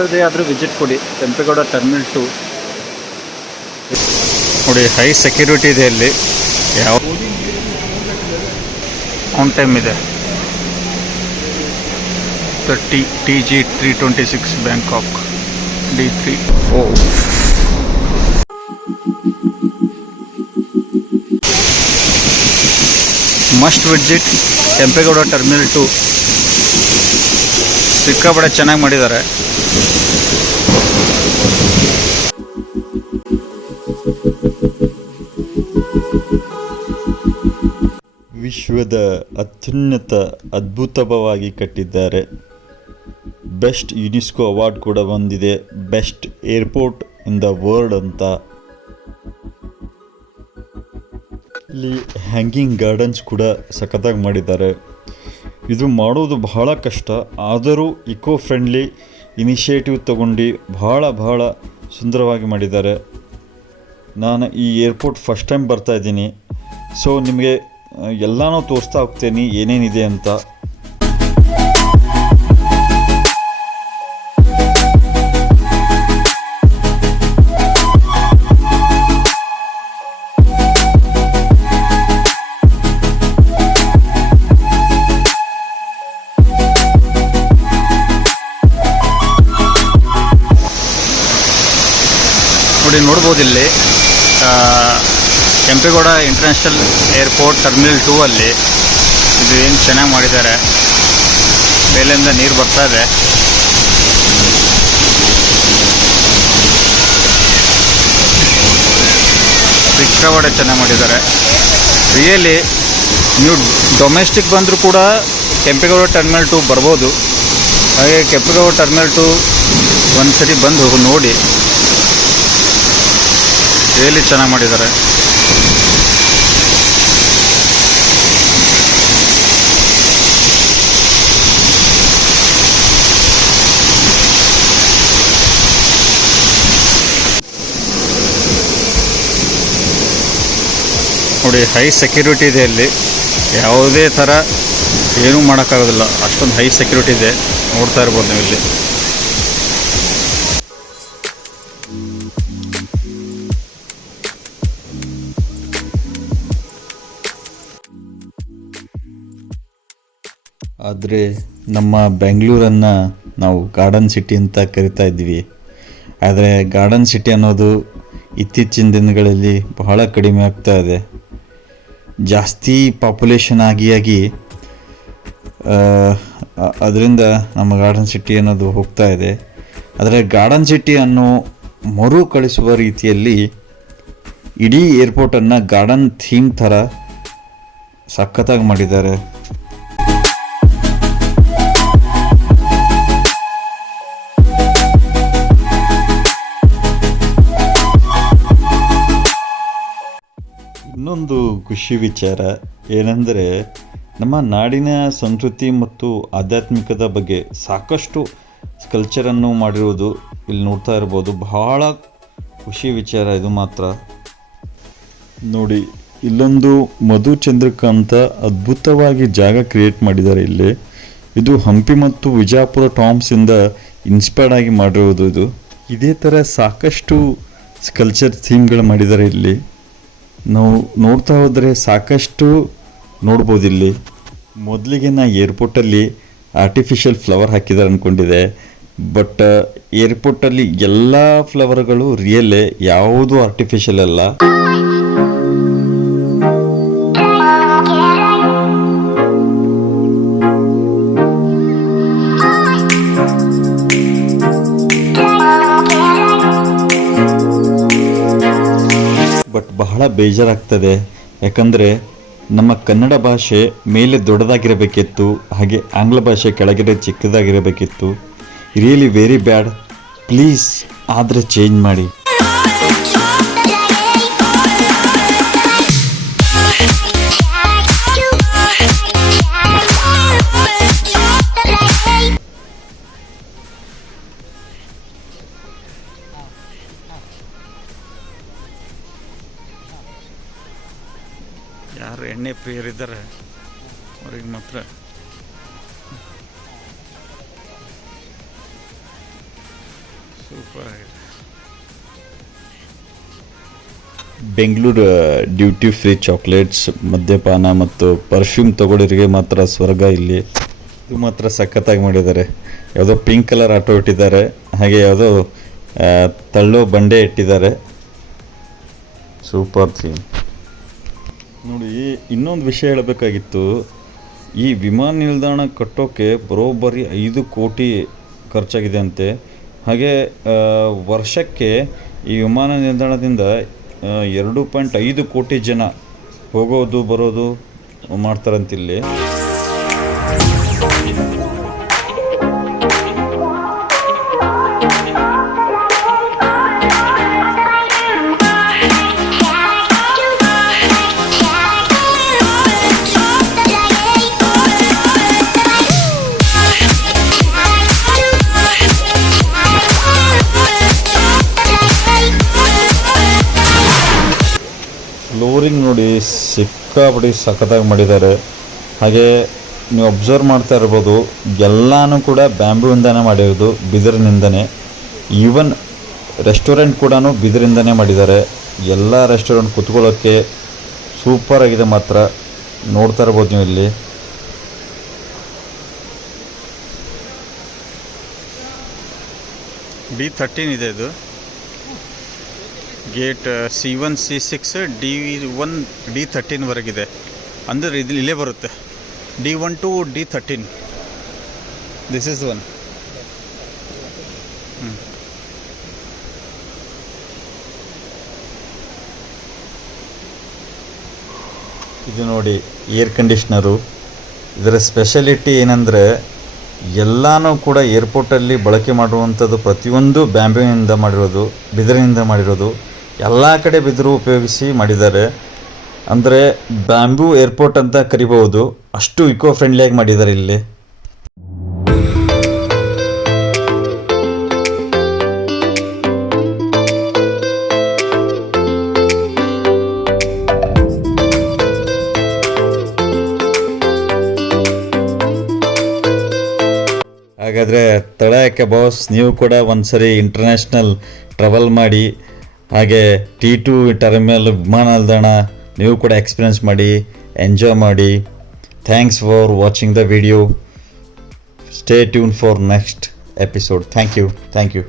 ಒಂದ್ಸರಿ ಆದರೂ ವಿಸಿಟ್ ಕೊಡಿ ಕೆಂಪೇಗೌಡ ಟರ್ಮಿನಲ್ 2 ನೋಡಿ. ಹೈ ಸೆಕ್ಯೂರಿಟಿ ಇದೆ ಅಲ್ಲಿ, ಯಾವ ಆನ್ ಟೈಮ್ ಇದೆ. TG 326 Bangkok D3. Must visit Kempegowda terminal 2. ಸಿಕ್ಕಾಪಟ್ಟೆ ಚೆನ್ನಾಗಿ ಮಾಡಿದ್ದಾರೆ. ವಿಶ್ವದ ಅತ್ಯುನ್ನತ ಅದ್ಭುತವಾಗಿ ಕಟ್ಟಿದ್ದಾರೆ. ಬೆಸ್ಟ್ ಯುನೆಸ್ಕೋ ಅವಾರ್ಡ್ ಕೂಡ ಬಂದಿದೆ, best airport in the world ಅಂತ. ಇಲ್ಲಿ ಹ್ಯಾಂಗಿಂಗ್ ಗಾರ್ಡನ್ಸ್ ಕೂಡ ಸಖತ್ತಾಗಿ ಮಾಡಿದ್ದಾರೆ. ಇದು ಮಾಡೋದು ಬಹಳ ಕಷ್ಟ, ಆದರೂ ಇಕೋ ಫ್ರೆಂಡ್ಲಿ ಇನಿಷಿಯೇಟಿವ್ ತಗೊಂಡು ಬಹಳ ಸುಂದರವಾಗಿ ಮಾಡಿದ್ದಾರೆ. ನಾನು ಈ ಏರ್ಪೋರ್ಟ್ ಫಸ್ಟ್ ಟೈಮ್ ಬರ್ತಾಯಿದ್ದೀನಿ, ಸೊ ನಿಮಗೆ ಎಲ್ಲನೂ ತೋರಿಸ್ತಾ ಹೋಗ್ತೇನೆ ಏನೇನಿದೆ ಅಂತ. ನೋಡಿ, ನೋಡ್ಬೋದು ಇಲ್ಲಿ ಕೆಂಪೇಗೌಡ ಇಂಟರ್ನ್ಯಾಷನಲ್ ಏರ್ಪೋರ್ಟ್ ಟರ್ಮಿನಲ್ 2 ಅಲ್ಲಿ ಇದು ಏನು ಚೆನ್ನಾಗಿ ಮಾಡಿದ್ದಾರೆ. ಮೇಲಿಂದ ನೀರು ಬರ್ತಾ ಇದೆ. ಸಿಕ್ಕಾಪಟ್ಟೆ ಚೆನ್ನಾಗಿ ಮಾಡಿದ್ದಾರೆ. ರಿಯಲಿ ನೀವು ಡೊಮೆಸ್ಟಿಕ್ ಬಂದರೂ ಕೂಡ ಕೆಂಪೇಗೌಡ ಟರ್ಮಿನಲ್ 2 ಬರ್ಬೋದು. ಹಾಗೆ ಕೆಂಪೇಗೌಡ ಟರ್ಮಿನಲ್ 2 ಒಂದು ಸರಿ ಬಂದು ನೋಡಿ, ರಿಯಲಿ ಚೆನ್ನಾಗಿ ಮಾಡಿದ್ದಾರೆ. ನೋಡಿ, ಹೈ ಸೆಕ್ಯೂರಿಟಿ ಇದೆ ಇಲ್ಲಿ, ಯಾವುದೇ ಥರ ಏನೂ ಮಾಡೋಕ್ಕಾಗೋದಿಲ್ಲ, ಅಷ್ಟೊಂದು ಹೈ ಸೆಕ್ಯೂರಿಟಿ ಇದೆ. ನೋಡ್ತಾ ಇರ್ಬೋದು ನೀವು ಇಲ್ಲಿ. ಆದರೆ ನಮ್ಮ ಬೆಂಗಳೂರನ್ನು ನಾವು ಗಾರ್ಡನ್ ಸಿಟಿ ಅಂತ ಕರಿತಾ ಇದ್ವಿ. ಆದರೆ ಗಾರ್ಡನ್ ಸಿಟಿ ಅನ್ನೋದು ಇತ್ತೀಚಿನ ದಿನಗಳಲ್ಲಿ ಬಹಳ ಕಡಿಮೆ ಆಗ್ತಾ ಇದೆ. ಜಾಸ್ತಿ ಪಾಪ್ಯುಲೇಷನ್ ಆಗಿ ಅದರಿಂದ ನಮ್ಮ ಗಾರ್ಡನ್ ಸಿಟಿ ಅನ್ನೋದು ಹೋಗ್ತಾ ಇದೆ. ಆದರೆ ಗಾರ್ಡನ್ ಸಿಟಿ ಅನ್ನೋ ಮರುಕಳಿಸುವ ರೀತಿಯಲ್ಲಿ ಇಡೀ ಏರ್ಪೋರ್ಟನ್ನು ಗಾರ್ಡನ್ ಥೀಮ್ ಥರ ಸಖತ್ತಾಗಿ ಮಾಡಿದ್ದಾರೆ. ಇನ್ನೊಂದು ಖುಷಿ ವಿಚಾರ ಏನೆಂದರೆ, ನಮ್ಮ ನಾಡಿನ ಸಂಸ್ಕೃತಿ ಮತ್ತು ಆಧ್ಯಾತ್ಮಿಕದ ಬಗ್ಗೆ ಸಾಕಷ್ಟು ಕಲ್ಚರನ್ನು ಮಾಡಿರುವುದು ಇಲ್ಲಿ ನೋಡ್ತಾ ಇರ್ಬೋದು. ಬಹಳ ಖುಷಿ ವಿಚಾರ ಇದು ಮಾತ್ರ. ನೋಡಿ, ಇಲ್ಲೊಂದು ಮಧುಚಂದ್ರಿಕಾ ಅಂತ ಅದ್ಭುತವಾಗಿ ಜಾಗ ಕ್ರಿಯೇಟ್ ಮಾಡಿದ್ದಾರೆ ಇಲ್ಲಿ. ಇದು ಹಂಪಿ ಮತ್ತು ವಿಜಯಪುರ ಟಾಂಬ್ಸಿಂದ ಇನ್ಸ್ಪೈರ್ಡ್ ಆಗಿ ಮಾಡಿರುವುದು. ಇದು ಇದೇ ಥರ ಸಾಕಷ್ಟು ಕಲ್ಚರ್ ಥೀಮ್ಗಳು ಮಾಡಿದ್ದಾರೆ ಇಲ್ಲಿ. ನಾವು ನೋಡ್ತಾ ಹೋದರೆ ಸಾಕಷ್ಟು ನೋಡ್ಬೋದು ಇಲ್ಲಿ. ಮೊದಲಿಗೆ ನಾ ಏರ್ಪೋರ್ಟಲ್ಲಿ ಆರ್ಟಿಫಿಷಿಯಲ್ ಫ್ಲವರ್ ಹಾಕಿದ್ದಾರೆ ಅಂದ್ಕೊಂಡಿದ್ದೆ, ಬಟ್ ಏರ್ಪೋರ್ಟಲ್ಲಿ ಎಲ್ಲ ಫ್ಲವರ್ಗಳು ರಿಯಲ್ಲೇ, ಯಾವುದೂ ಆರ್ಟಿಫಿಷಿಯಲ್ ಅಲ್ಲ. ಬಟ್ ಬಹಳ ಬೇಜಾರಾಗ್ತದೆ, ಯಾಕಂದರೆ ನಮ್ಮ ಕನ್ನಡ ಭಾಷೆ ಮೇಲೆ ದೊಡ್ಡದಾಗಿರಬೇಕಿತ್ತು, ಹಾಗೆ ಆಂಗ್ಲ ಭಾಷೆ ಕೆಳಗಡೆ ಚಿಕ್ಕದಾಗಿರಬೇಕಿತ್ತು. Really very bad. ಪ್ಲೀಸ್ ಆದರೆ ಚೇಂಜ್ ಮಾಡಿ. ಯಾರು ಎಣ್ಣೆ ಪ್ರಿಯರಿದ್ದಾರೆ ಅವ್ರಿಗೆ ಮಾತ್ರ ಸೂಪರ್ ಆಗಿದೆ. ಬೆಂಗಳೂರು ಡ್ಯೂಟಿ ಫ್ರೀ ಚಾಕ್ಲೇಟ್ಸ್, ಮದ್ಯಪಾನ ಮತ್ತು ಪರ್ಫ್ಯೂಮ್ ತಗೊಳ್ಳೋರಿಗೆ ಮಾತ್ರ ಸ್ವರ್ಗ ಇಲ್ಲಿ. ಇದು ಮಾತ್ರ ಸಖತ್ತಾಗಿ ಮಾಡಿದ್ದಾರೆ. ಯಾವುದೋ ಪಿಂಕ್ ಕಲರ್ ಆಟೋ ಇಟ್ಟಿದ್ದಾರೆ, ಹಾಗೆ ಯಾವುದೋ ತಳ್ಳೋ ಬಂಡೆ ಇಟ್ಟಿದ್ದಾರೆ. ಸೂಪರ್ ಥೀಮ್ ನೋಡಿ. ಇನ್ನೊಂದು ವಿಷಯ ಹೇಳಬೇಕಾಗಿತ್ತು. ಈ ವಿಮಾನ ನಿಲ್ದಾಣ ಕಟ್ಟೋಕ್ಕೆ ಬರೋಬ್ಬರಿ 5 ಕೋಟಿ ಖರ್ಚಾಗಿದೆ ಅಂತೆ. ಹಾಗೆ ವರ್ಷಕ್ಕೆ ಈ ವಿಮಾನ ನಿಲ್ದಾಣದಿಂದ 2.5 ಕೋಟಿ ಜನ ಹೋಗೋದು ಬರೋದು ಮಾಡ್ತಾರಂತಿಲ್ಲಿ. ಫ್ಲೋರಿಂಗ್ ನೋಡಿ ಸಿಕ್ಕಾಪಟ್ಟಿ ಸಖತ್ತಾಗಿ ಮಾಡಿದ್ದಾರೆ. ಹಾಗೆ ನೀವು ಅಬ್ಸರ್ವ್ ಮಾಡ್ತಾ ಇರ್ಬೋದು, ಎಲ್ಲನೂ ಕೂಡ ಬ್ಯಾಂಬೂಯಿಂದನೇ ಮಾಡಿರೋದು, ಬಿದಿರಿನಿಂದನೇ. ಈವನ್ ರೆಸ್ಟೋರೆಂಟ್ ಕೂಡ ಬಿದಿರಿಂದನೇ ಮಾಡಿದ್ದಾರೆ. ಎಲ್ಲ ರೆಸ್ಟೋರೆಂಟ್ ಕುತ್ಕೊಳ್ಳೋಕ್ಕೆ ಸೂಪರಾಗಿದೆ ಮಾತ್ರ. ನೋಡ್ತಾ ಇರ್ಬೋದು ನೀವು ಇಲ್ಲಿ. D13 ಇದೆ ಇದು. Gate C1 C6 D1 D13 ವರೆಗಿದೆ. ಅಂದರೆ ಇದು ಇಲ್ಲೇ ಬರುತ್ತೆ, D1 to D13. This is one. ಇದು ನೋಡಿ ಏರ್ ಕಂಡೀಷ್ನರು. ಇದರ ಸ್ಪೆಷಾಲಿಟಿ ಏನಂದರೆ ಎಲ್ಲನೂ ಕೂಡ ಏರ್ಪೋರ್ಟಲ್ಲಿ ಬಳಕೆ ಮಾಡುವಂಥದ್ದು ಪ್ರತಿಯೊಂದು ಬ್ಯಾಂಬೂನಿಂದ ಮಾಡಿರೋದು, ಬಿದಿರಿನಿಂದ ಮಾಡಿರೋದು. ಎಲ್ಲ ಕಡೆ ಬಿದಿರು ಉಪಯೋಗಿಸಿ ಮಾಡಿದ್ದಾರೆ. ಅಂದರೆ ಬ್ಯಾಂಬೂ ಏರ್ಪೋರ್ಟ್ ಅಂತ ಕರಿಬಹುದು, ಅಷ್ಟು ಇಕೋ ಫ್ರೆಂಡ್ಲಿಯಾಗಿ ಮಾಡಿದ್ದಾರೆ ಇಲ್ಲಿ. ಹಾಗಾದರೆ ತಡ ಯಾಕೆ ಬಾಸ್, ನೀವು ಕೂಡ ಒಂದ್ಸರಿ ಇಂಟರ್ನ್ಯಾಷನಲ್ ಟ್ರಾವೆಲ್ ಮಾಡಿ, ಹಾಗೆ T2 ಟರ್ಮಿನಲ್ ವಿಮಾನ ನಿಲ್ದಾಣ ನೀವು ಕೂಡ ಎಕ್ಸ್ಪೀರಿಯನ್ಸ್ ಮಾಡಿ, ಎಂಜಾಯ್ ಮಾಡಿ. Thanks for watching the video. Stay tuned for next episode. Thank you.